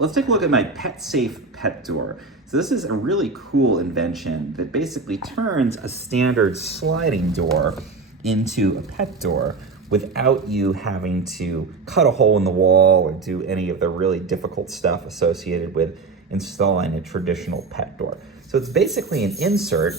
Let's take a look at my Petsafe pet door. So this is a really cool invention that basically turns a standard sliding door into a pet door without you having to cut a hole in the wall or do any of the really difficult stuff associated with installing a traditional pet door. So it's basically an insert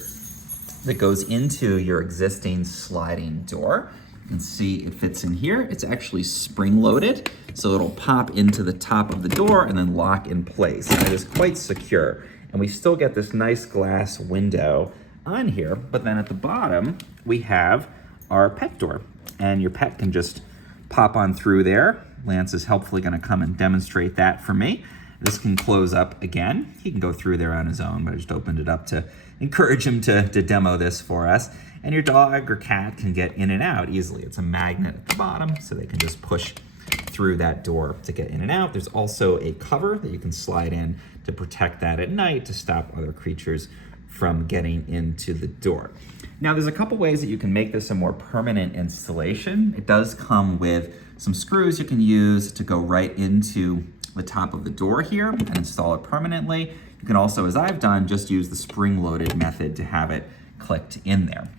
that goes into your existing sliding door. You can see it fits in here. It's actually spring-loaded, so it'll pop into the top of the door and then lock in place. And it is quite secure. And we still get this nice glass window on here, but then at the bottom, we have our pet door. And your pet can just pop on through there. Lance is helpfully gonna come and demonstrate that for me. This can close up again. He can go through there on his own, but I just opened it up to encourage him to demo this for us. And your dog or cat can get in and out easily. It's a magnet at the bottom, so they can just push through that door to get in and out. There's also a cover that you can slide in to protect that at night to stop other creatures from getting into the door. Now, there's a couple ways that you can make this a more permanent installation. It does come with some screws you can use to go right into the top of the door here and install it permanently. You can also, as I've done, just use the spring-loaded method to have it clicked in there.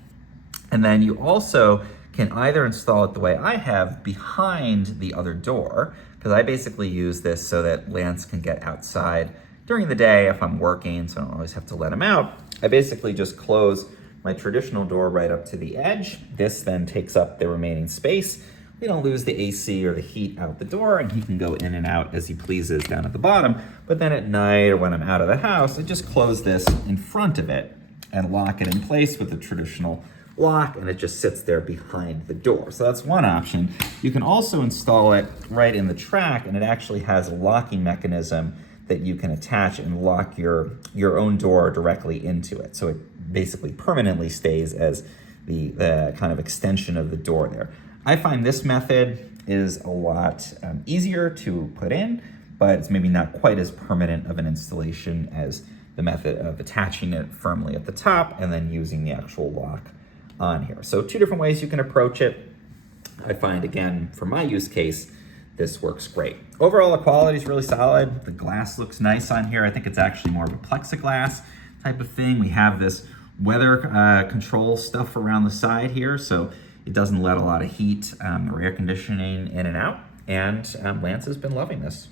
And then you also can either install it the way I have behind the other door, because I basically use this so that Lance can get outside during the day if I'm working, so I don't always have to let him out. I basically just close my traditional door right up to the edge. This then takes up the remaining space. We don't lose the AC or the heat out the door, and he can go in and out as he pleases down at the bottom. But then at night or when I'm out of the house, I just close this in front of it and lock it in place with the traditional lock, and it just sits there behind the door. So that's one option. You can also install it right in the track, and it actually has a locking mechanism that you can attach and lock your own door directly into it. So it basically permanently stays as the kind of extension of the door there. I find this method is a lot easier to put in, but it's maybe not quite as permanent of an installation as the method of attaching it firmly at the top and then using the actual lock on here. So two different ways you can approach it. I find, again, for my use case, this works great. Overall, the quality is really solid. The glass looks nice on here. I think it's actually more of a plexiglass type of thing. We have this weather control stuff around the side here, so it doesn't let a lot of heat or air conditioning in and out. And Lance has been loving this.